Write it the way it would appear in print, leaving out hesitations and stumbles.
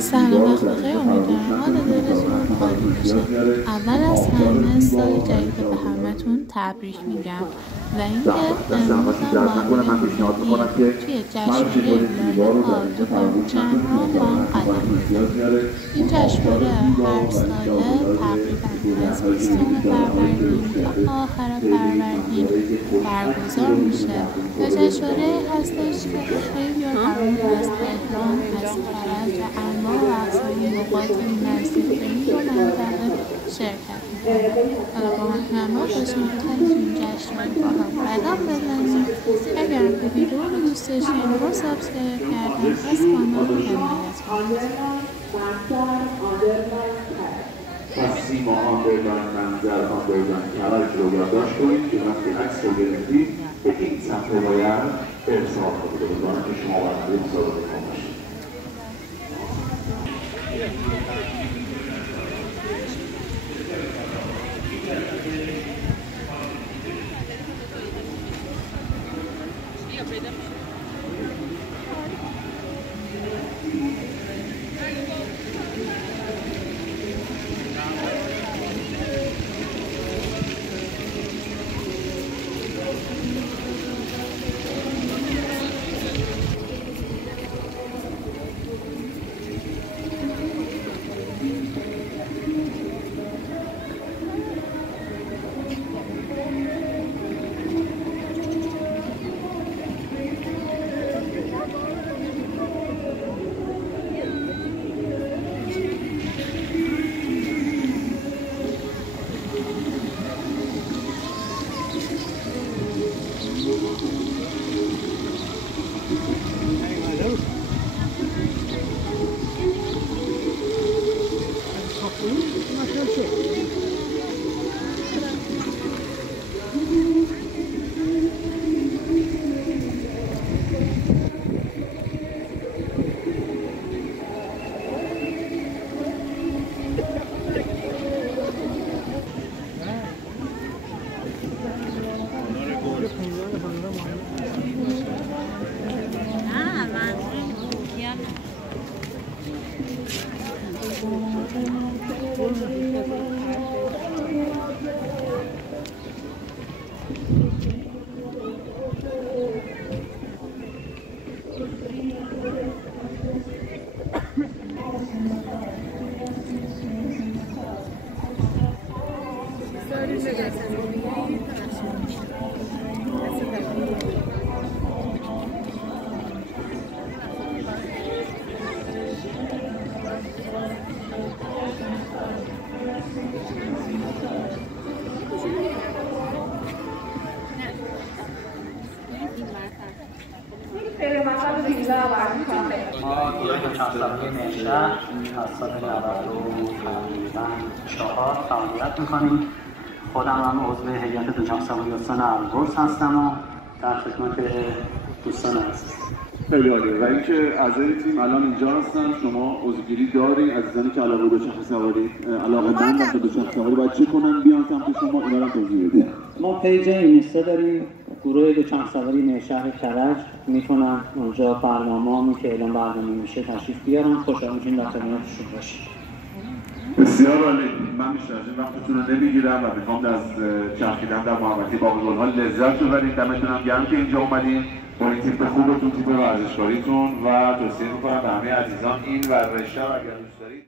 سلام وقت بخیر، امیدوارم حال دلتون عالی باشه. اول از همه سال جدید به همتون تبریک میگم و اینکه امروز هم توی جشنواره لاله‌ها تو پرچم‌ها با هم قدم بزنیم. این جشنواره هر ساله تقریبا از 20 فروردین تا آخر فروردین برگزار میشه و جشنواره هستش که خیلی قرار از تهران، از کرج و انواع و اقسام نقاط نزدیک به این دو منطقه شرکت میکنن. حالا با همه باشیم که از این جشنواره با هم قدم بزنیم. اگر که ویدیو رو دوست داشتین رو سابسکرایب کردن از کانال رو حمایت کنید. پس سیما آندرلاین منظر آندرلاین کرج رو یادداشت کنید که وقتی عکس رو گرفتید به این صفحه باید ارسال کنید. امیدوارم که شما برنده مسابقه باشید. ما گروه چهارسالگی مهرشهر از سال 94 فعالیت میکنیم. خودم هم عضو هیئت دو چهارسالگی استان البرز هستم و در خدمت دوستان عزیز. خیلی عالیه. و اینکه اعضای تیم الان اینجا هستن، شما عضوگیری دارین؟ عزیزانی که علاوه به دوچرخه سواری علاقه‌مندن به دوچرخه سواری باید چه کنن بیان سمت شما؟ اینا رو توضیح بدید. ما پیج اینستا داریم، گروه دوچرخه سواری مهرشهر کرج، میتونن اونجا برنامه‌مون که اعلام برنامه میشه تشریف بیارن. خوشحال میشیم در خدمتشون باشیم. بسیار عالی. من بیشتر از این وقتتون رو نمیگیرم و میخوام از چرخیدن در محوطه باغ‌گل‌ها لذت ببرید. دمتون هم گرم که اینجا اومدین. با این تیپ خوبتون، تیپ ورزشکاریتون، و توصیه میکنم به همه عزیزان این ورزش رو اگر دوست دارید.